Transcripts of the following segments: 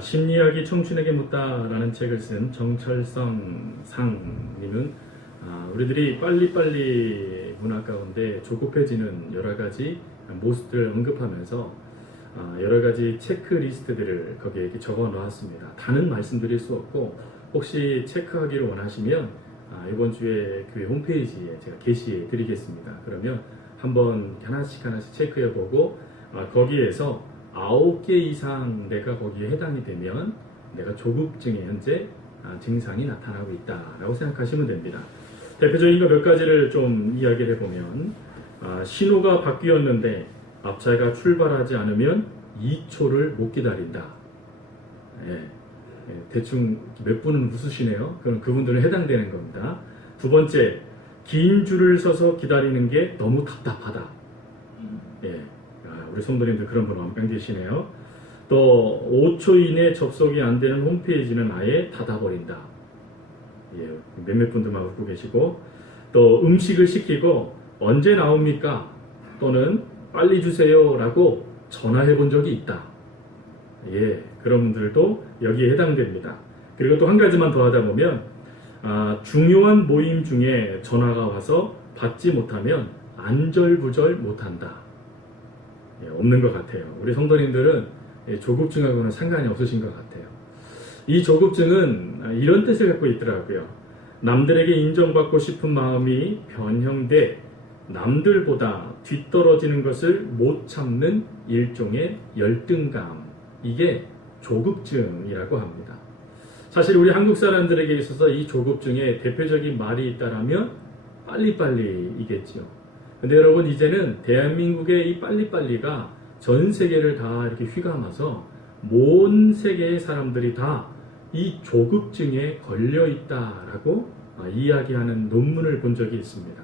심리학이 청춘에게 묻다라는 책을 쓴 정철성 상님은 우리들이 빨리빨리 문화 가운데 조급해지는 여러 가지 모습들을 언급하면서 여러 가지 체크리스트들을 거기에 이렇게 적어 놓았습니다. 다는 말씀드릴 수 없고 혹시 체크하기를 원하시면 이번 주에 교회 홈페이지에 제가 게시해 드리겠습니다. 그러면 한번 하나씩 체크해 보고 거기에서 9개 이상 내가 거기에 해당이 되면 내가 조급증의 현재 증상이 나타나고 있다라고 생각하시면 됩니다. 대표적인 거 몇 가지를 좀 이야기를 해보면 신호가 바뀌었는데 앞차가 출발하지 않으면 2초를 못 기다린다. 대충 몇 분은 웃으시네요. 그럼 그분들은 해당되는 겁니다. 두 번째, 긴 줄을 서서 기다리는 게 너무 답답하다. 우리 성도님들 그런 분 왕병 계시네요. 또 5초 이내 접속이 안 되는 홈페이지는 아예 닫아버린다. 몇몇 분들만 웃고 계시고, 또 음식을 시키고 언제 나옵니까? 또는 빨리 주세요 라고 전화해 본 적이 있다. 그런 분들도 여기에 해당됩니다. 그리고 또 한 가지만 더 하다 보면 중요한 모임 중에 전화가 와서 받지 못하면 안절부절 못한다. 없는 것 같아요. 우리 성도님들은 조급증하고는 상관이 없으신 것 같아요. 이 조급증은 이런 뜻을 갖고 있더라고요. 남들에게 인정받고 싶은 마음이 변형돼 남들보다 뒤떨어지는 것을 못 참는 일종의 열등감. 이게 조급증이라고 합니다. 사실 우리 한국 사람들에게 있어서 이 조급증의 대표적인 말이 있다라면 빨리빨리이겠지요. 근데 여러분 이제는 대한민국의 이 빨리빨리가 전 세계를 다 이렇게 휘감아서 온 세계의 사람들이 다 이 조급증에 걸려 있다라고 이야기하는 논문을 본 적이 있습니다.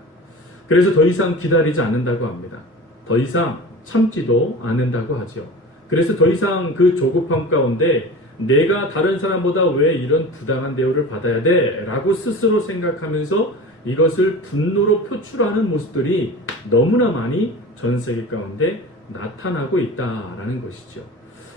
그래서 더 이상 기다리지 않는다고 합니다. 더 이상 참지도 않는다고 하죠. 그래서 더 이상 그 조급함 가운데 내가 다른 사람보다 왜 이런 부당한 대우를 받아야 돼? 라고 스스로 생각하면서 이것을 분노로 표출하는 모습들이 너무나 많이 전 세계 가운데 나타나고 있다라는 것이죠.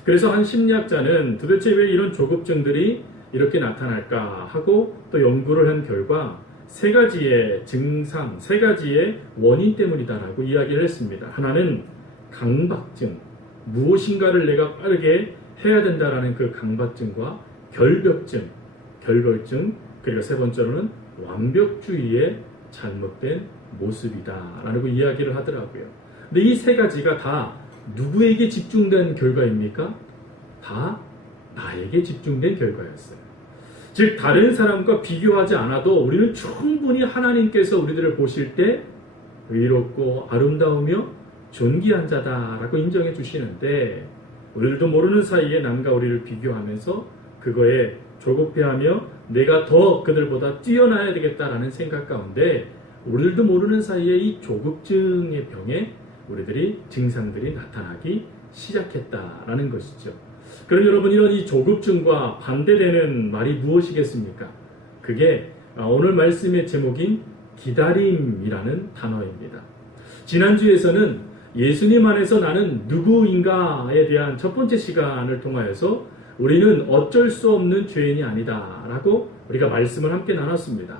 그래서 한 심리학자는 도대체 왜 이런 조급증들이 이렇게 나타날까 하고 또 연구를 한 결과 3가지의 증상, 3가지의 원인 때문이다라고 이야기를 했습니다. 하나는 강박증, 무엇인가를 내가 빠르게 해야 된다라는 그 강박증과 결벽증, 그리고 3번째로는 완벽주의의 잘못된 모습이다라고 이야기를 하더라고요. 근데 이 3가지가 다 누구에게 집중된 결과입니까? 다 나에게 집중된 결과였어요. 즉 다른 사람과 비교하지 않아도 우리는 충분히 하나님께서 우리들을 보실 때 의롭고 아름다우며 존귀한 자다라고 인정해 주시는데 우리들도 모르는 사이에 남과 우리를 비교하면서 그거에 조급해하며 내가 더 그들보다 뛰어나야 되겠다라는 생각 가운데 우리들도 모르는 사이에 이 조급증의 병에 우리들이 증상들이 나타나기 시작했다라는 것이죠. 그럼 여러분 이런 이 조급증과 반대되는 말이 무엇이겠습니까? 그게 오늘 말씀의 제목인 기다림이라는 단어입니다. 지난주에서는 예수님 안에서 나는 누구인가에 대한 첫 번째 시간을 통하여서 우리는 어쩔 수 없는 죄인이 아니다 라고 우리가 말씀을 함께 나눴습니다.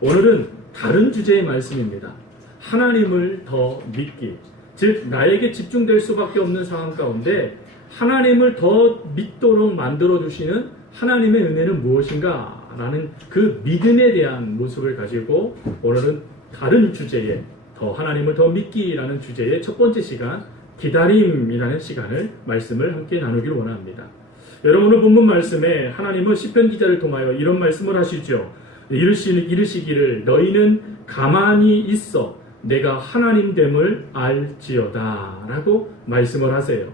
오늘은 다른 주제의 말씀입니다. 하나님을 더 믿기, 즉 나에게 집중될 수밖에 없는 상황 가운데 하나님을 더 믿도록 만들어주시는 하나님의 은혜는 무엇인가 라는 그 믿음에 대한 모습을 가지고 오늘은 다른 주제에 더 하나님을 더 믿기라는 주제의 첫 번째 시간 기다림이라는 시간을 말씀을 함께 나누기를 원합니다. 여러분 오늘 본문 말씀에 하나님은 시편 기자를 통하여 이런 말씀을 하시죠. 이르시기를 너희는 가만히 있어 내가 하나님됨을 알지어다 라고 말씀을 하세요.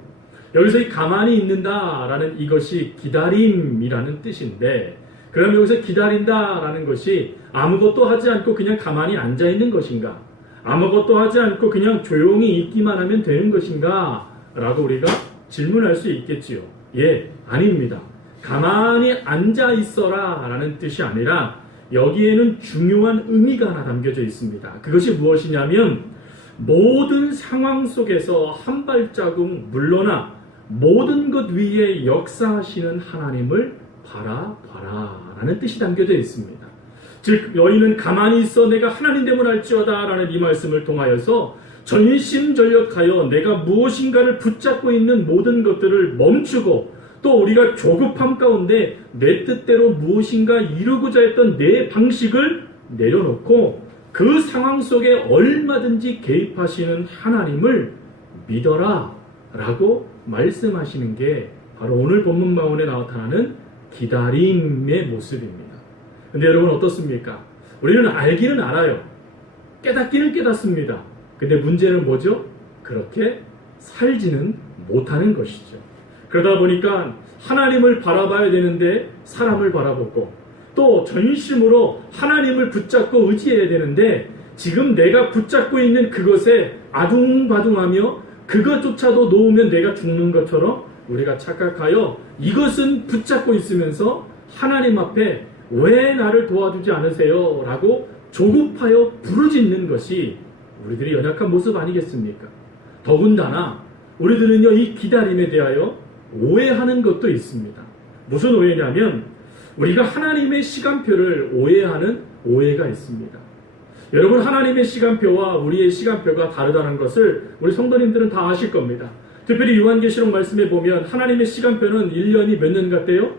여기서 이 가만히 있는다라는 이것이 기다림이라는 뜻인데 그럼 여기서 기다린다라는 것이 아무것도 하지 않고 그냥 가만히 앉아 있는 것인가? 아무것도 하지 않고 그냥 조용히 있기만 하면 되는 것인가? 라고 우리가 질문할 수 있겠지요. 아닙니다. 가만히 앉아 있어라 라는 뜻이 아니라 여기에는 중요한 의미가 하나 담겨져 있습니다. 그것이 무엇이냐면 모든 상황 속에서 한 발자국 물러나 모든 것 위에 역사하시는 하나님을 바라봐라 라는 뜻이 담겨져 있습니다. 즉 너희는 가만히 있어 내가 하나님됨을 알지어다 라는 이 말씀을 통하여서 전심전력하여 내가 무엇인가를 붙잡고 있는 모든 것들을 멈추고 또 우리가 조급함 가운데 내 뜻대로 무엇인가 이루고자 했던 내 방식을 내려놓고 그 상황 속에 얼마든지 개입하시는 하나님을 믿어라 라고 말씀하시는 게 바로 오늘 본문 마운에 나타나는 기다림의 모습입니다. 근데 여러분 어떻습니까? 우리는 알기는 알아요. 깨닫기는 깨닫습니다. 근데 문제는 뭐죠? 그렇게 살지는 못하는 것이죠. 그러다 보니까 하나님을 바라봐야 되는데 사람을 바라보고 또 전심으로 하나님을 붙잡고 의지해야 되는데 지금 내가 붙잡고 있는 그것에 아둥바둥하며 그것조차도 놓으면 내가 죽는 것처럼 우리가 착각하여 이것은 붙잡고 있으면서 하나님 앞에 왜 나를 도와주지 않으세요? 라고 조급하여 부르짖는 것이 우리들의 연약한 모습 아니겠습니까? 더군다나 우리들은요 이 기다림에 대하여 오해하는 것도 있습니다. 무슨 오해냐면 우리가 하나님의 시간표를 오해하는 오해가 있습니다. 여러분 하나님의 시간표와 우리의 시간표가 다르다는 것을 우리 성도님들은 다 아실 겁니다. 특별히 요한계시록 말씀에 보면 하나님의 시간표는 1년이 몇 년 같대요?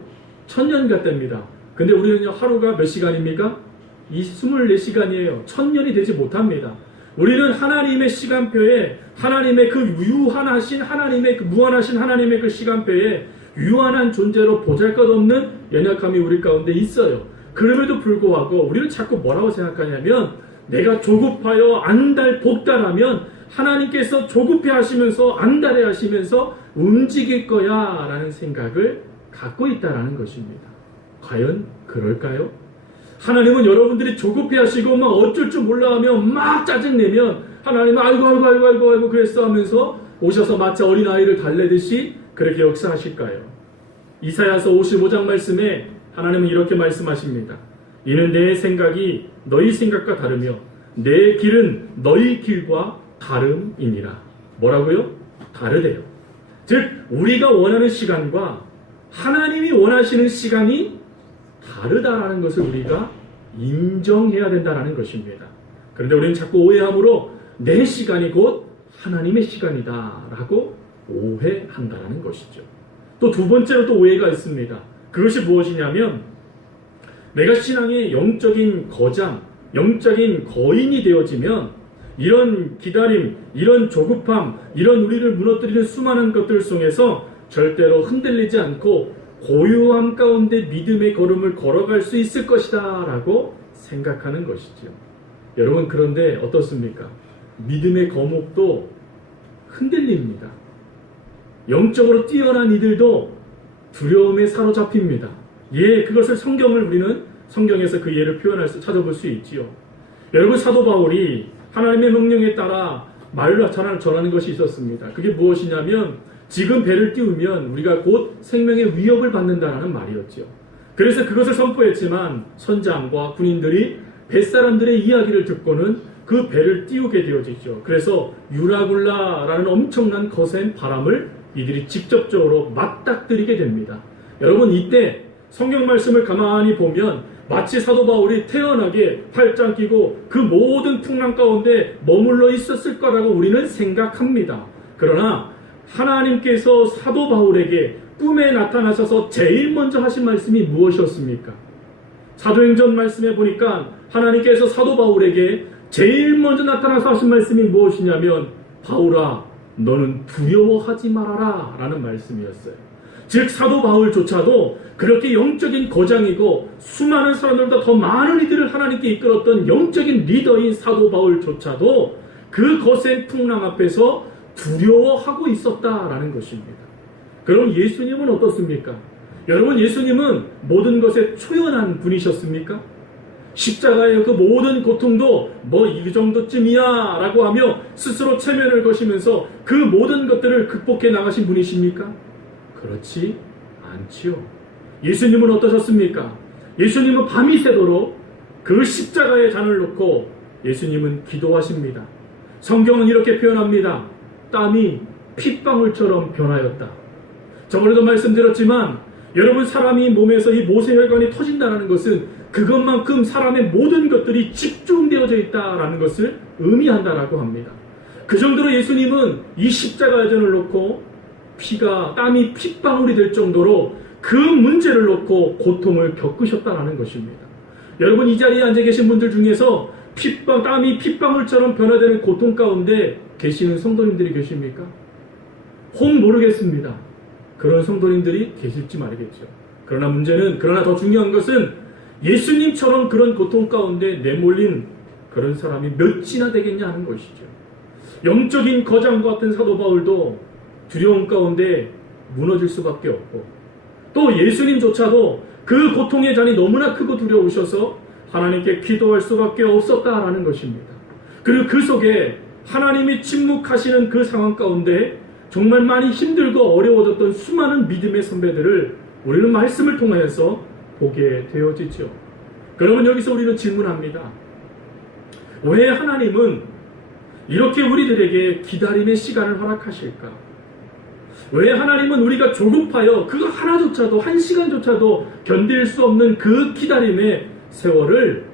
1000년 같답니다. 근데 우리는요 하루가 몇 시간입니까? 24시간이에요. 1000년이 되지 못합니다. 우리는 하나님의 시간표에 하나님의 그 유한하신 하나님의 그 무한하신 하나님의 그 시간표에 유한한 존재로 보잘것없는 연약함이 우리 가운데 있어요. 그럼에도 불구하고 우리는 자꾸 뭐라고 생각하냐면 내가 조급하여 안달복달하면 하나님께서 조급해 하시면서 안달해 하시면서 움직일 거야 라는 생각을 갖고 있다라는 것입니다. 과연 그럴까요? 하나님은 여러분들이 조급해 하시고 막 어쩔 줄 몰라 하며 막 짜증내면 하나님은 아이고 그랬어 하면서 오셔서 마치 어린아이를 달래듯이 그렇게 역사하실까요? 이사야서 55장 말씀에 하나님은 이렇게 말씀하십니다. 이는 내 생각이 너희 생각과 다르며 내 길은 너희 길과 다름이니라. 뭐라고요? 다르대요. 즉 우리가 원하는 시간과 하나님이 원하시는 시간이 다르다라는 것을 우리가 인정해야 된다는 것입니다. 그런데 우리는 자꾸 오해함으로 내 시간이 곧 하나님의 시간이다 라고 오해한다는 것이죠. 또 두 번째로 또 오해가 있습니다. 그것이 무엇이냐면 내가 신앙의 영적인 거장, 영적인 거인이 되어지면 이런 기다림, 이런 조급함, 이런 우리를 무너뜨리는 수많은 것들 속에서 절대로 흔들리지 않고 고요함 가운데 믿음의 걸음을 걸어갈 수 있을 것이다 라고 생각하는 것이죠. 여러분 그런데 어떻습니까? 믿음의 거목도 흔들립니다. 영적으로 뛰어난 이들도 두려움에 사로잡힙니다. 그것을 우리는 성경에서 그 예를 찾아볼 수 있지요. 여러분 사도 바울이 하나님의 명령에 따라 말로 전하는 것이 있었습니다. 그게 무엇이냐면 지금 배를 띄우면 우리가 곧 생명의 위협을 받는다는 말이었죠. 그래서 그것을 선포했지만 선장과 군인들이 뱃사람들의 이야기를 듣고는 그 배를 띄우게 되어지죠. 그래서 유라굴라라는 엄청난 거센 바람을 이들이 직접적으로 맞닥뜨리게 됩니다. 여러분 이때 성경 말씀을 가만히 보면 마치 사도 바울이 태연하게 팔짱 끼고 그 모든 풍랑 가운데 머물러 있었을 거라고 우리는 생각합니다. 그러나 하나님께서 사도 바울에게 꿈에 나타나셔서 제일 먼저 하신 말씀이 무엇이었습니까? 사도행전 말씀에 보니까 하나님께서 사도 바울에게 제일 먼저 나타나서 하신 말씀이 무엇이냐면 바울아 너는 두려워하지 말아라 라는 말씀이었어요. 즉 사도 바울조차도 그렇게 영적인 거장이고 수많은 사람들보다 더 많은 이들을 하나님께 이끌었던 영적인 리더인 사도 바울조차도 그 거센 풍랑 앞에서 두려워하고 있었다라는 것입니다. 그럼 예수님은 어떻습니까? 여러분 예수님은 모든 것에 초연한 분이셨습니까? 십자가의 그 모든 고통도 이 정도쯤이야 라고 하며 스스로 체면을 거시면서 그 모든 것들을 극복해 나가신 분이십니까? 그렇지 않지요. 예수님은 어떠셨습니까? 예수님은 밤이 새도록 그 십자가의 잔을 놓고 예수님은 기도하십니다. 성경은 이렇게 표현합니다. 땀이 핏방울처럼 변하였다. 저번에도 말씀드렸지만 여러분, 사람이 몸에서 이 모세혈관이 터진다는 것은 그것만큼 사람의 모든 것들이 집중되어져 있다라는 것을 의미한다라고 합니다. 그 정도로 예수님은 이 십자가의 전을 놓고 땀이 핏방울이 될 정도로 그 문제를 놓고 고통을 겪으셨다라는 것입니다. 여러분, 이 자리에 앉아 계신 분들 중에서 땀이 핏방울처럼 변화되는 고통 가운데 계시는 성도님들이 계십니까? 혹 모르겠습니다. 그런 성도님들이 계실지 말이겠죠. 그러나 더 중요한 것은 예수님처럼 그런 고통 가운데 내몰린 그런 사람이 몇이나 되겠냐 하는 것이죠. 영적인 거장과 같은 사도 바울도 두려움 가운데 무너질 수밖에 없고, 또 예수님조차도 그 고통의 잔이 너무나 크고 두려우셔서 하나님께 기도할 수밖에 없었다라는 것입니다. 그리고 그 속에 하나님이 침묵하시는 그 상황 가운데 정말 많이 힘들고 어려워졌던 수많은 믿음의 선배들을 우리는 말씀을 통하여서 보게 되어지죠. 그러면 여기서 우리는 질문합니다. 왜 하나님은 이렇게 우리들에게 기다림의 시간을 허락하실까? 왜 하나님은 우리가 조급하여 그거 하나조차도, 한 시간조차도 견딜 수 없는 그 기다림의 세월을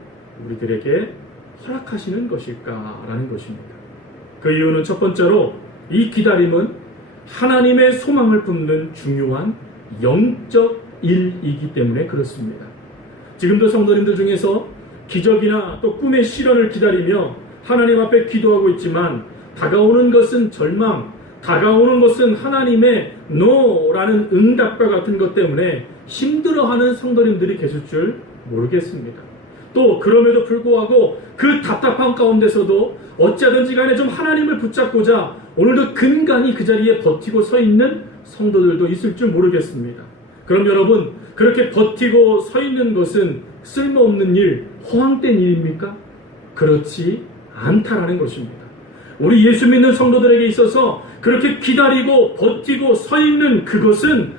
우리들에게 허락하시는 것일까라는 것입니다. 그 이유는 첫 번째로 이 기다림은 하나님의 소망을 품는 중요한 영적 일이기 때문에 그렇습니다. 지금도 성도님들 중에서 기적이나 또 꿈의 실현을 기다리며 하나님 앞에 기도하고 있지만 다가오는 것은 절망, 다가오는 것은 하나님의 노라는 응답과 같은 것 때문에 힘들어하는 성도님들이 계실 줄 모르겠습니다. 또 그럼에도 불구하고 그 답답한 가운데서도 어찌하든지 간에 좀 하나님을 붙잡고자 오늘도 근간히 그 자리에 버티고 서 있는 성도들도 있을 줄 모르겠습니다. 그럼 여러분, 그렇게 버티고 서 있는 것은 쓸모없는 일, 허황된 일입니까? 그렇지 않다라는 것입니다. 우리 예수 믿는 성도들에게 있어서 그렇게 기다리고 버티고 서 있는 그것은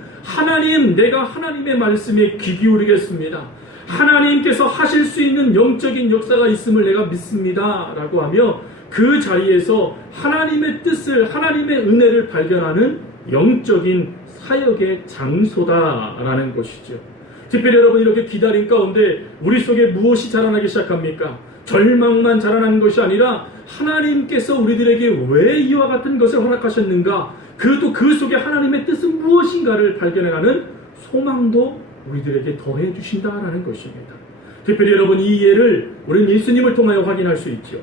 내가 하나님의 말씀에 귀 기울이겠습니다, 하나님께서 하실 수 있는 영적인 역사가 있음을 내가 믿습니다 라고 하며 그 자리에서 하나님의 뜻을, 하나님의 은혜를 발견하는 영적인 사역의 장소다라는 것이죠. 특별히 여러분, 이렇게 기다림 가운데 우리 속에 무엇이 자라나기 시작합니까? 절망만 자라나는 것이 아니라 하나님께서 우리들에게 왜 이와 같은 것을 허락하셨는가, 그것도 그 속에 하나님의 뜻은 무엇인가를 발견해가는 소망도 우리들에게 더해 주신다라는 것입니다. 특별히 여러분, 이 예를 우리는 예수님을 통하여 확인할 수 있죠.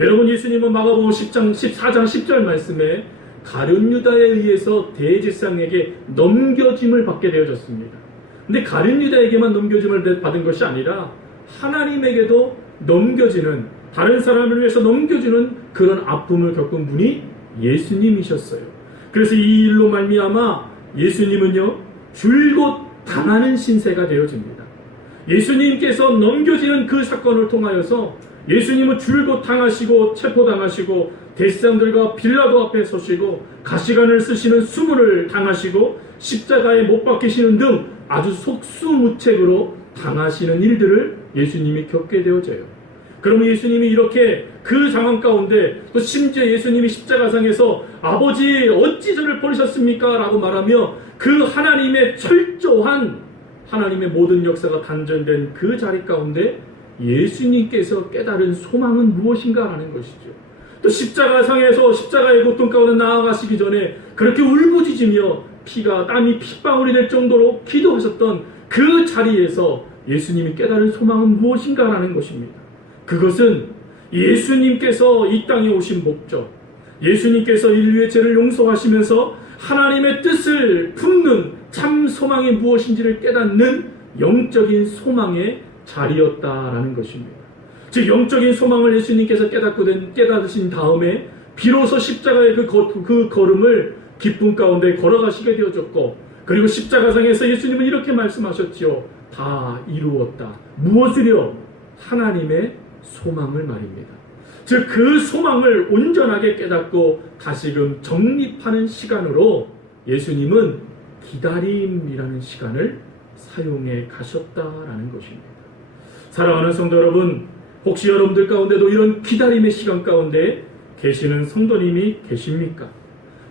여러분, 예수님은 마가복음 14장 10절 말씀에 가룟 유다에 의해서 대제사장에게 넘겨짐을 받게 되어졌습니다. 근데 가룟 유다에게만 넘겨짐을 받은 것이 아니라 하나님에게도 넘겨지는, 다른 사람을 위해서 넘겨주는 그런 아픔을 겪은 분이 예수님이셨어요. 그래서 이 일로 말미암아 예수님은요, 줄곧 당하는 신세가 되어집니다. 예수님께서 넘겨지는 그 사건을 통하여서 예수님은 줄곧 당하시고 체포당하시고 대제사장들과 빌라도 앞에 서시고 가시관을 쓰시는 수모를 당하시고 십자가에 못 박히시는 등 아주 속수무책으로 당하시는 일들을 예수님이 겪게 되어져요. 그러면 예수님이 이렇게 그 상황 가운데, 또 심지어 예수님이 십자가상에서 아버지 어찌 저를 버리셨습니까? 라고 말하며 그 하나님의 철저한 하나님의 모든 역사가 단절된 그 자리 가운데 예수님께서 깨달은 소망은 무엇인가 하는 것이죠. 또 십자가상에서 십자가의 고통 가운데 나아가시기 전에 그렇게 울부짖으며 땀이 핏방울이 될 정도로 기도하셨던 그 자리에서 예수님이 깨달은 소망은 무엇인가 하는 것입니다. 그것은 예수님께서 이 땅에 오신 목적, 예수님께서 인류의 죄를 용서하시면서 하나님의 뜻을 품는 참 소망이 무엇인지를 깨닫는 영적인 소망의 자리였다라는 것입니다. 즉, 영적인 소망을 예수님께서 깨닫으신 다음에 비로소 십자가의 그 걸음을 기쁨 가운데 걸어가시게 되어졌고, 그리고 십자가상에서 예수님은 이렇게 말씀하셨지요. 다 이루었다. 무엇을요? 하나님의 소망을 말입니다. 즉, 그 소망을 온전하게 깨닫고 다시금 정립하는 시간으로 예수님은 기다림이라는 시간을 사용해 가셨다라는 것입니다. 사랑하는 성도 여러분, 혹시 여러분들 가운데도 이런 기다림의 시간 가운데 계시는 성도님이 계십니까?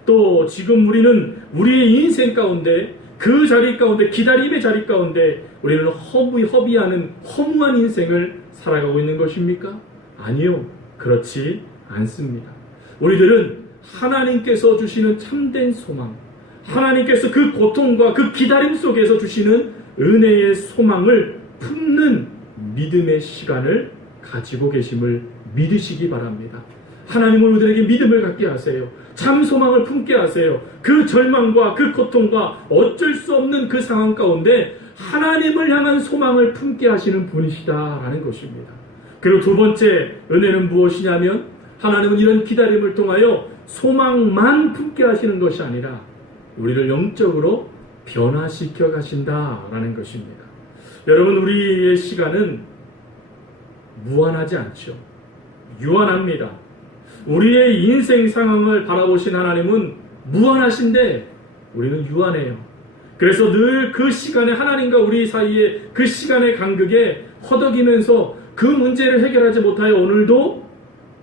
또 지금 우리는 우리의 인생 가운데 그 자리 가운데 기다림의 자리 가운데 우리는 허비하는 허무한 인생을 살아가고 있는 것입니까? 아니요. 그렇지 않습니다. 우리들은 하나님께서 주시는 참된 소망, 하나님께서 그 고통과 그 기다림 속에서 주시는 은혜의 소망을 품는 믿음의 시간을 가지고 계심을 믿으시기 바랍니다. 하나님은 우리들에게 믿음을 갖게 하세요. 참 소망을 품게 하세요. 그 절망과 그 고통과 어쩔 수 없는 그 상황 가운데 하나님을 향한 소망을 품게 하시는 분이시다라는 것입니다. 그리고 두 번째 은혜는 무엇이냐면 하나님은 이런 기다림을 통하여 소망만 품게 하시는 것이 아니라 우리를 영적으로 변화시켜 가신다라는 것입니다. 여러분, 우리의 시간은 무한하지 않죠. 유한합니다. 우리의 인생 상황을 바라보신 하나님은 무한하신데 우리는 유한해요. 그래서 늘 그 시간에 하나님과 우리 사이에 그 시간의 간극에 허덕이면서 그 문제를 해결하지 못하여 오늘도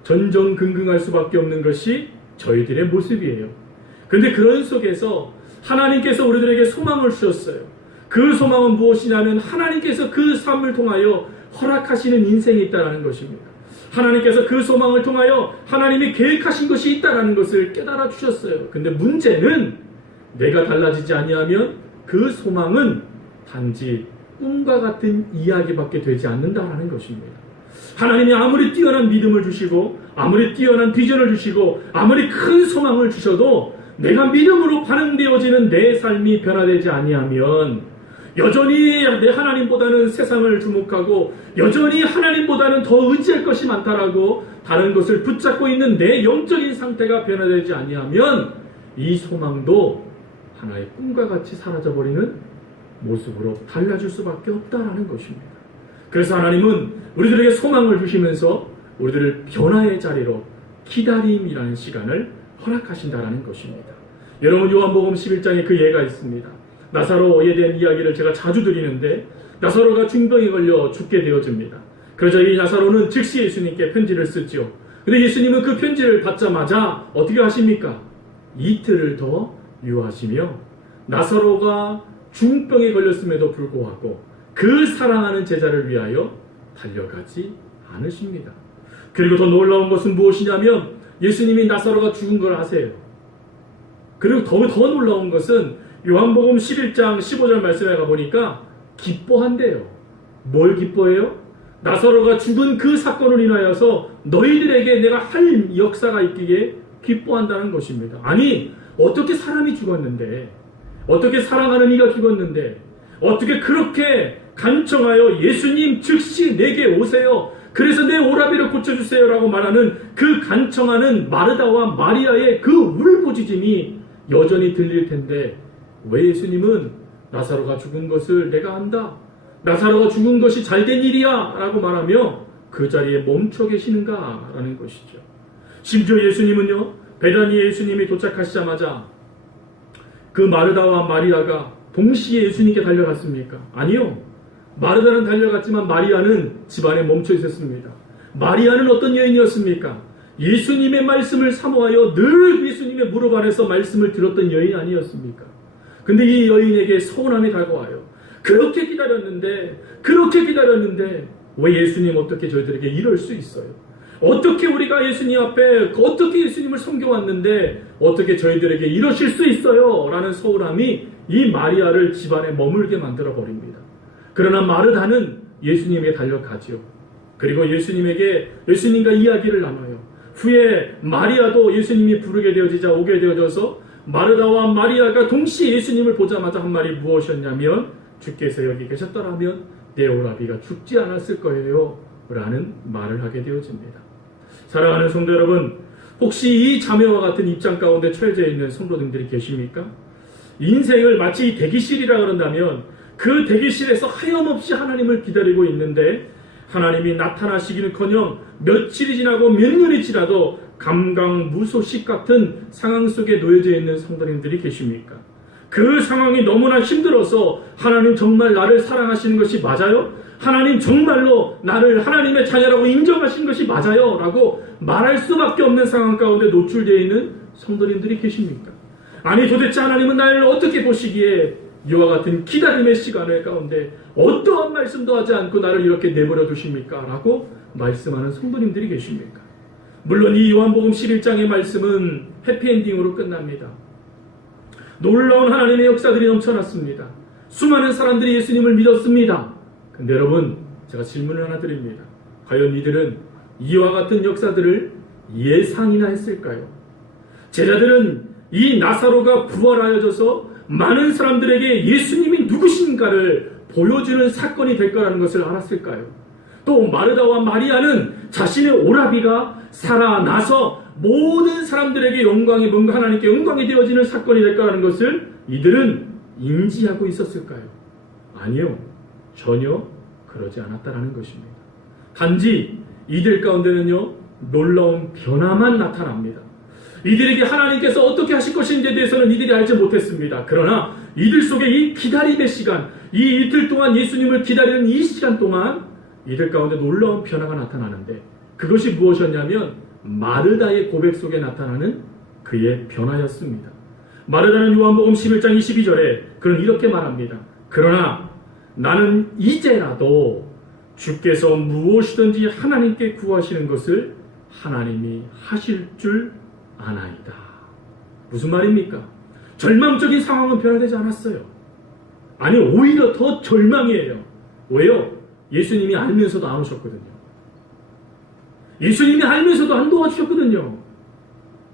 전전긍긍할 수밖에 없는 것이 저희들의 모습이에요. 그런데 그런 속에서 하나님께서 우리들에게 소망을 주셨어요. 그 소망은 무엇이냐면 하나님께서 그 삶을 통하여 허락하시는 인생이 있다는 것입니다. 하나님께서 그 소망을 통하여 하나님이 계획하신 것이 있다는 것을 깨달아 주셨어요. 근데 문제는 내가 달라지지 아니하면 그 소망은 단지 꿈과 같은 이야기밖에 되지 않는다는 것입니다. 하나님이 아무리 뛰어난 믿음을 주시고 아무리 뛰어난 비전을 주시고 아무리 큰 소망을 주셔도 내가 믿음으로 반응되어지는 내 삶이 변화되지 아니하면 여전히 내 하나님보다는 세상을 주목하고 여전히 하나님보다는 더 의지할 것이 많다라고 다른 것을 붙잡고 있는 내 영적인 상태가 변화되지 아니하면 이 소망도 하나의 꿈과 같이 사라져버리는 모습으로 달라질 수밖에 없다라는 것입니다. 그래서 하나님은 우리들에게 소망을 주시면서 우리들을 변화의 자리로 기다림이라는 시간을 허락하신다라는 것입니다. 여러분, 요한복음 11장에 그 예가 있습니다. 나사로에 대한 이야기를 제가 자주 드리는데 나사로가 중병에 걸려 죽게 되어집니다. 그러자 이 나사로는 즉시 예수님께 편지를 쓰죠. 그런데 예수님은 그 편지를 받자마자 어떻게 하십니까? 이틀을 더 유하시며 나사로가 중병에 걸렸음에도 불구하고 그 사랑하는 제자를 위하여 달려가지 않으십니다. 그리고 더 놀라운 것은 무엇이냐면 예수님이 나사로가 죽은 걸 아세요. 그리고 더 놀라운 것은 요한복음 11장 15절 말씀에 가보니까 기뻐한대요. 뭘 기뻐해요? 나사로가 죽은 그 사건을 인하여서 너희들에게 내가 할 역사가 있기에 기뻐한다는 것입니다. 아니, 어떻게 사람이 죽었는데, 어떻게 사랑하는 이가 죽었는데, 어떻게 그렇게 간청하여 예수님 즉시 내게 오세요. 그래서 내 오라비를 고쳐주세요 라고 말하는 그 간청하는 마르다와 마리아의 그 울부짖음이 여전히 들릴 텐데 왜 예수님은 나사로가 죽은 것을 내가 안다, 나사로가 죽은 것이 잘된 일이야 라고 말하며 그 자리에 멈춰 계시는가 라는 것이죠. 심지어 예수님은요, 베다니에 예수님이 도착하시자마자 그 마르다와 마리아가 동시에 예수님께 달려갔습니까? 아니요. 마르다는 달려갔지만 마리아는 집안에 멈춰 있었습니다. 마리아는 어떤 여인이었습니까? 예수님의 말씀을 사모하여 늘 예수님의 무릎 안에서 말씀을 들었던 여인 아니었습니까? 근데 이 여인에게 서운함이 다가와요. 그렇게 기다렸는데 왜 예수님 어떻게 저희들에게 이럴 수 있어요? 어떻게 우리가 예수님 앞에 어떻게 예수님을 섬겨왔는데 어떻게 저희들에게 이러실 수 있어요? 라는 서운함이 이 마리아를 집안에 머물게 만들어 버립니다. 그러나 마르다는 예수님에게 달려가지요. 그리고 예수님과 이야기를 나눠요. 후에 마리아도 예수님이 부르게 되어지자 오게 되어져서 마르다와 마리아가 동시에 예수님을 보자마자 한 말이 무엇이었냐면 주께서 여기 계셨더라면 내 오라비가 죽지 않았을 거예요 라는 말을 하게 되어집니다. 사랑하는 성도 여러분, 혹시 이 자매와 같은 입장 가운데 처해져 있는 성도님들이 계십니까? 인생을 마치 대기실이라 그런다면 그 대기실에서 하염없이 하나님을 기다리고 있는데 하나님이 나타나시기는커녕 며칠이 지나고 몇 년이 지나도 감감무소식 같은 상황 속에 놓여져 있는 성도님들이 계십니까? 그 상황이 너무나 힘들어서 하나님 정말 나를 사랑하시는 것이 맞아요? 하나님 정말로 나를 하나님의 자녀라고 인정하시는 것이 맞아요? 라고 말할 수밖에 없는 상황 가운데 노출되어 있는 성도님들이 계십니까? 아니 도대체 하나님은 나를 어떻게 보시기에 이와 같은 기다림의 시간을 가운데 어떠한 말씀도 하지 않고 나를 이렇게 내버려 두십니까? 라고 말씀하는 성도님들이 계십니까? 물론 이 요한복음 11장의 말씀은 해피엔딩으로 끝납니다. 놀라운 하나님의 역사들이 넘쳐났습니다. 수많은 사람들이 예수님을 믿었습니다. 근데 여러분, 제가 질문을 하나 드립니다. 과연 이들은 이와 같은 역사들을 예상이나 했을까요? 제자들은 이 나사로가 부활하여져서 많은 사람들에게 예수님이 누구신가를 보여주는 사건이 될 거라는 것을 알았을까요? 또 마르다와 마리아는 자신의 오라비가 살아나서 모든 사람들에게 영광이 뭔가 하나님께 영광이 되어지는 사건이 될 거라는 것을 이들은 인지하고 있었을까요? 아니요. 전혀 그러지 않았다라는 것입니다. 단지 이들 가운데는요, 놀라운 변화만 나타납니다. 이들에게 하나님께서 어떻게 하실 것인지에 대해서는 이들이 알지 못했습니다. 그러나 이들 속에 이 기다림의 시간, 이 이틀 동안 예수님을 기다리는 이 시간 동안 이들 가운데 놀라운 변화가 나타나는데, 그것이 무엇이었냐면 마르다의 고백 속에 나타나는 그의 변화였습니다. 마르다는 요한복음 11장 22절에 그는 이렇게 말합니다. 그러나 나는 이제라도 주께서 무엇이든지 하나님께 구하시는 것을 하나님이 하실 줄 아나이다. 무슨 말입니까? 절망적인 상황은 변화되지 않았어요. 아니, 오히려 더 절망이에요. 왜요? 예수님이 알면서도 안 오셨거든요. 예수님이 알면서도 안 도와주셨거든요.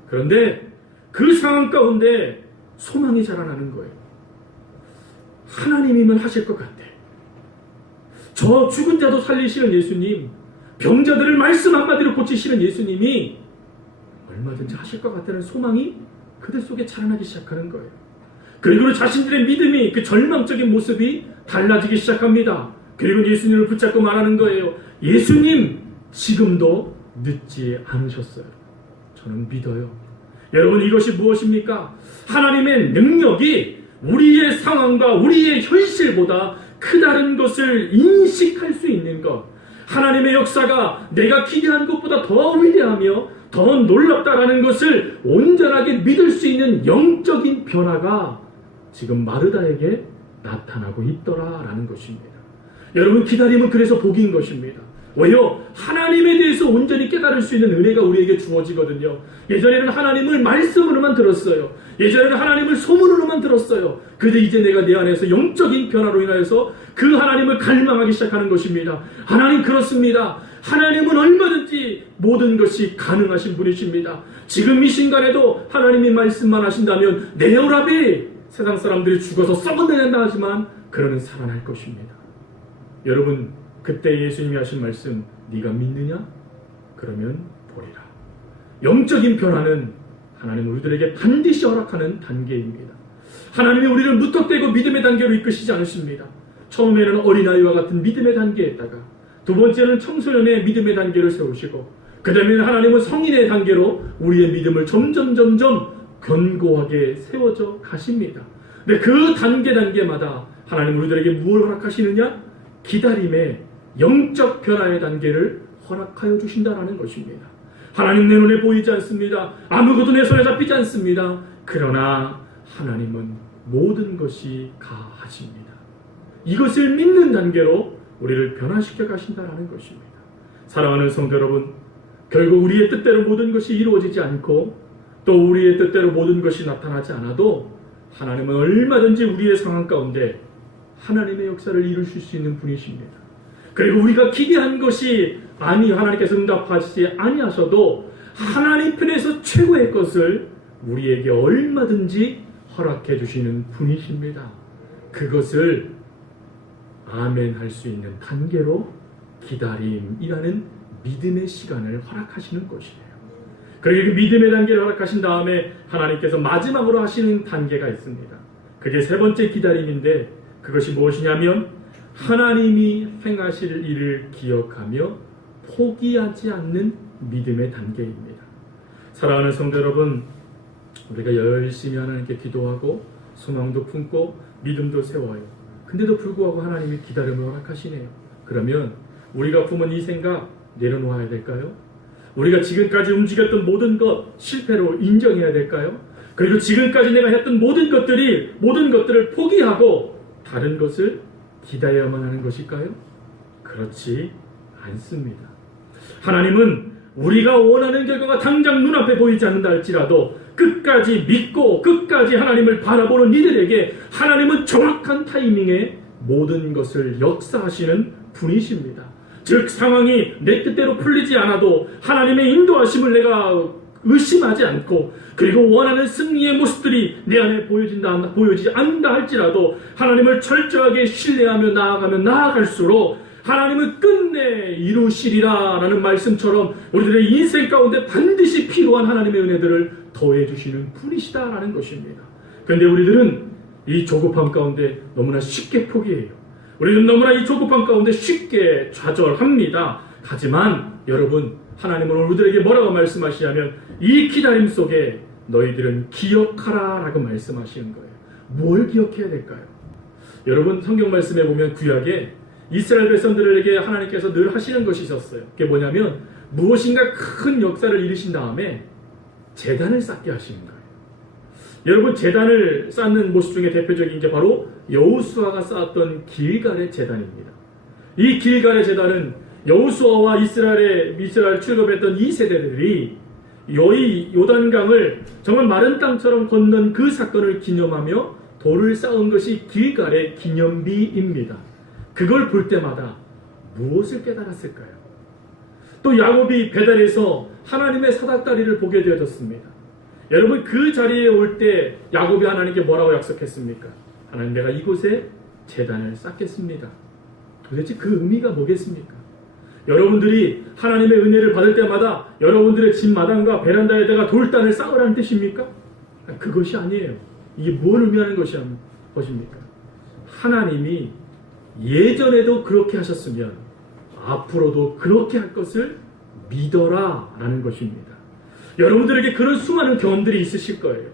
그런데 그 상황 가운데 소망이 자라나는 거예요. 하나님이면 하실 것 같아. 저 죽은 자도 살리시는 예수님, 병자들을 말씀 한마디로 고치시는 예수님이 얼마든지 하실 것 같다는 소망이 그들 속에 자라나기 시작하는 거예요. 그리고 자신들의 믿음이, 그 절망적인 모습이 달라지기 시작합니다. 그리고 예수님을 붙잡고 말하는 거예요. 예수님, 지금도 늦지 않으셨어요. 저는 믿어요. 여러분, 이것이 무엇입니까? 하나님의 능력이 우리의 상황과 우리의 현실보다 크다는 것을 인식할 수 있는 것. 하나님의 역사가 내가 기대한 것보다 더 위대하며 더 놀랍다라는 것을 온전하게 믿을 수 있는 영적인 변화가 지금 마르다에게 나타나고 있더라라는 것입니다. 여러분, 기다림은 그래서 복인 것입니다. 왜요? 하나님에 대해서 온전히 깨달을 수 있는 은혜가 우리에게 주어지거든요. 예전에는 하나님을 말씀으로만 들었어요. 예전에는 하나님을 소문으로만 들었어요. 그런데 이제 내가 내 안에서 영적인 변화로 인하여서 그 하나님을 갈망하기 시작하는 것입니다. 하나님 그렇습니다. 하나님은 얼마든지 모든 것이 가능하신 분이십니다. 지금 이 순간에도 하나님이 말씀만 하신다면 내 오라비 세상 사람들이 죽어서 썩어내린다 하지만 그러는 살아날 것입니다. 여러분, 그때 예수님이 하신 말씀, 네가 믿느냐? 그러면 보리라. 영적인 변화는 하나님 우리들에게 반드시 허락하는 단계입니다. 하나님이 우리를 무턱대고 믿음의 단계로 이끄시지 않으십니다. 처음에는 어린아이와 같은 믿음의 단계에다가, 두 번째는 청소년의 믿음의 단계를 세우시고, 그 다음에는 하나님은 성인의 단계로 우리의 믿음을 점점 견고하게 세워져 가십니다. 근데 그 단계마다 하나님 우리들에게 무엇을 허락하시느냐? 기다림의 영적 변화의 단계를 허락하여 주신다는 것입니다. 하나님 내 눈에 보이지 않습니다. 아무것도 내 손에 잡히지 않습니다. 그러나 하나님은 모든 것이 가하십니다. 이것을 믿는 단계로 우리를 변화시켜 가신다는 것입니다. 사랑하는 성도 여러분, 결국 우리의 뜻대로 모든 것이 이루어지지 않고 또 우리의 뜻대로 모든 것이 나타나지 않아도 하나님은 얼마든지 우리의 상황 가운데 하나님의 역사를 이루실 수 있는 분이십니다. 그리고 우리가 기대한 것이 하나님께서 응답하시지 아니하셔도 하나님 편에서 최고의 것을 우리에게 얼마든지 허락해 주시는 분이십니다. 그것을 아멘 할 수 있는 단계로 기다림이라는 믿음의 시간을 허락하시는 것이에요. 그리고 그 믿음의 단계를 허락하신 다음에 하나님께서 마지막으로 하시는 단계가 있습니다. 그게 세 번째 기다림인데, 그것이 무엇이냐면 하나님이 행하실 일을 기억하며 포기하지 않는 믿음의 단계입니다. 사랑하는 성도 여러분, 우리가 열심히 하나님께 기도하고 소망도 품고 믿음도 세워요. 근데도 불구하고 하나님이 기다림을 허락하시네요. 그러면 우리가 품은 이 생각 내려놓아야 될까요? 우리가 지금까지 움직였던 모든 것 실패로 인정해야 될까요? 그리고 지금까지 내가 했던 모든 것들을 포기하고 다른 것을 기다려야만 하는 것일까요? 그렇지 않습니다. 하나님은 우리가 원하는 결과가 당장 눈앞에 보이지 않는다 할지라도 끝까지 믿고 끝까지 하나님을 바라보는 이들에게 하나님은 정확한 타이밍에 모든 것을 역사하시는 분이십니다. 즉 상황이 내 뜻대로 풀리지 않아도 하나님의 인도하심을 내가 의심하지 않고 그리고 원하는 승리의 모습들이 내 안에 보여지지 않는다 할지라도 하나님을 철저하게 신뢰하며 나아갈수록 하나님은 끝내 이루시리라 라는 말씀처럼 우리들의 인생 가운데 반드시 필요한 하나님의 은혜들을 더해 주시는 분이시다라는 것입니다. 그런데 우리들은 이 조급함 가운데 너무나 쉽게 포기해요. 우리는 너무나 이 조급함 가운데 쉽게 좌절합니다. 하지만 여러분, 하나님은 우리들에게 뭐라고 말씀하시냐면 이 기다림 속에 너희들은 기억하라 라고 말씀하시는 거예요. 뭘 기억해야 될까요? 여러분, 성경 말씀에 보면 구약에 이스라엘 백성들에게 하나님께서 늘 하시는 것이 있었어요. 그게 뭐냐면 무엇인가 큰 역사를 이루신 다음에 제단을 쌓게 하시는 거예요. 여러분, 제단을 쌓는 모습 중에 대표적인 게 바로 여호수아가 쌓았던 길갈의 제단입니다. 이 길갈의 제단은 여호수아와 이스라엘 출굽했던 이 세대들이 요단강을 정말 마른 땅처럼 건넌 그 사건을 기념하며 돌을 쌓은 것이 길갈의 기념비입니다. 그걸 볼 때마다 무엇을 깨달았을까요? 또 야곱이 베델에서 하나님의 사닥다리를 보게 되어졌습니다. 여러분, 그 자리에 올 때 야곱이 하나님께 뭐라고 약속했습니까? 하나님, 내가 이곳에 제단을 쌓겠습니다. 도대체 그 의미가 뭐겠습니까? 여러분들이 하나님의 은혜를 받을 때마다 여러분들의 집 마당과 베란다에다가 돌단을 쌓으라는 뜻입니까? 그것이 아니에요. 이게 뭘 의미하는 것입니까? 하나님이 예전에도 그렇게 하셨으면 앞으로도 그렇게 할 것을 믿어라 라는 것입니다. 여러분들에게 그런 수많은 경험들이 있으실 거예요.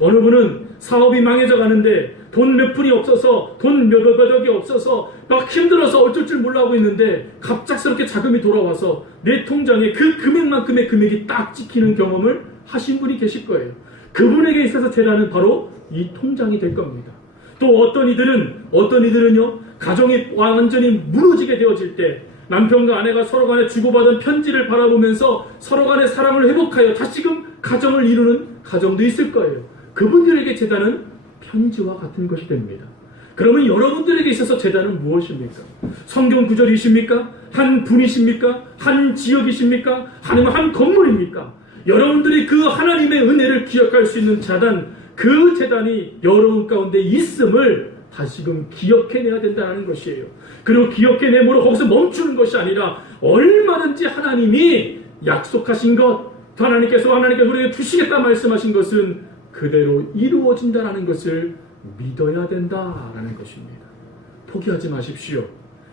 어느 분은 사업이 망해져 가는데 돈 몇 푼이 없어서 돈 몇억이 없어서 막 힘들어서 어쩔 줄 몰라 하고 있는데 갑작스럽게 자금이 돌아와서 내 통장에 그 금액만큼의 금액이 딱 찍히는 경험을 하신 분이 계실 거예요. 그분에게 있어서 제단은 바로 이 통장이 될 겁니다. 또 어떤 이들은요 가정이 완전히 무너지게 되어질 때 남편과 아내가 서로 간에 주고받은 편지를 바라보면서 서로 간의 사랑을 회복하여 다시금 가정을 이루는 가정도 있을 거예요. 그분들에게 제단은 편지와 같은 것이 됩니다. 그러면 여러분들에게 있어서 제단은 무엇입니까? 성경 구절이십니까? 한 분이십니까? 한 지역이십니까? 아니면 한 건물입니까? 여러분들이 그 하나님의 은혜를 기억할 수 있는 제단, 그 제단이 여러분 가운데 있음을 다시금 기억해내야 된다는 것이에요. 그리고 기억해내므로 거기서 멈추는 것이 아니라 얼마든지 하나님이 약속하신 것, 하나님께서 우리에게 주시겠다 말씀하신 것은 그대로 이루어진다는 것을 믿어야 된다라는 것입니다. 포기하지 마십시오.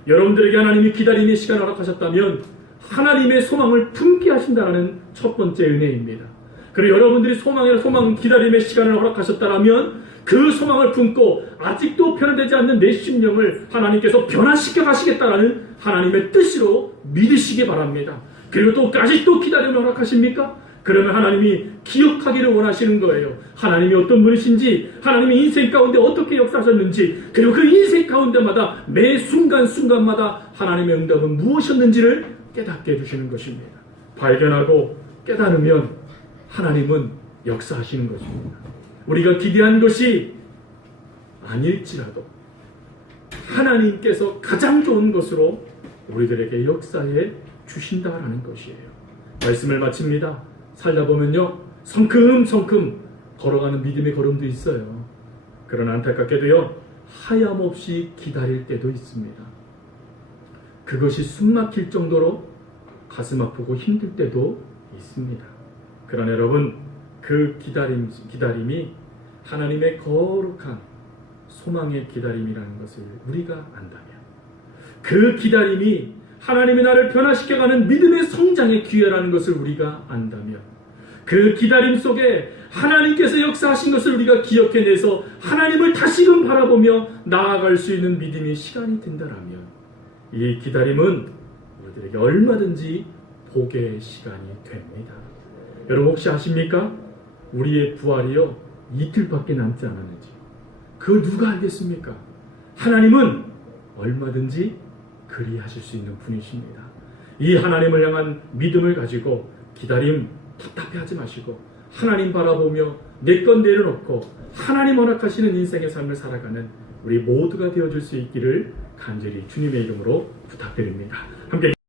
여러분들에게 하나님이 기다림의 시간을 허락하셨다면 하나님의 소망을 품게 하신다는 첫 번째 은혜입니다. 그리고 여러분들이 소망 기다림의 시간을 허락하셨다면 그 소망을 품고 아직도 변화되지 않는 내 심령을 하나님께서 변화시켜 가시겠다라는 하나님의 뜻으로 믿으시기 바랍니다. 그리고 또 아직도 기다림을 허락하십니까? 그러면 하나님이 기억하기를 원하시는 거예요. 하나님이 어떤 분이신지, 하나님이 인생 가운데 어떻게 역사하셨는지, 그리고 그 인생 가운데마다 매 순간순간마다 하나님의 응답은 무엇이었는지를 깨닫게 해주시는 것입니다. 발견하고 깨달으면 하나님은 역사하시는 것입니다. 우리가 기대한 것이 아닐지라도 하나님께서 가장 좋은 것으로 우리들에게 역사해 주신다라는 것이에요. 말씀을 마칩니다. 살다 보면요, 성큼성큼 걸어가는 믿음의 걸음도 있어요. 그러나 안타깝게도요, 하염없이 기다릴 때도 있습니다. 그것이 숨막힐 정도로 가슴 아프고 힘들 때도 있습니다. 그러나 여러분, 그 기다림이 하나님의 거룩한 소망의 기다림이라는 것을 우리가 안다면, 그 기다림이 하나님이 나를 변화시켜가는 믿음의 성장의 기회라는 것을 우리가 안다면, 그 기다림 속에 하나님께서 역사하신 것을 우리가 기억해내서 하나님을 다시금 바라보며 나아갈 수 있는 믿음의 시간이 된다라면 이 기다림은 우리들에게 얼마든지 복의 시간이 됩니다. 여러분 혹시 아십니까? 우리의 부활이요 이틀밖에 남지 않았는지. 그걸 누가 알겠습니까? 하나님은 얼마든지 그리하실 수 있는 분이십니다. 이 하나님을 향한 믿음을 가지고 기다림 답답해하지 마시고 하나님 바라보며 내 건 내려놓고 하나님 허락하시는 인생의 삶을 살아가는 우리 모두가 되어줄 수 있기를 간절히 주님의 이름으로 부탁드립니다. 함께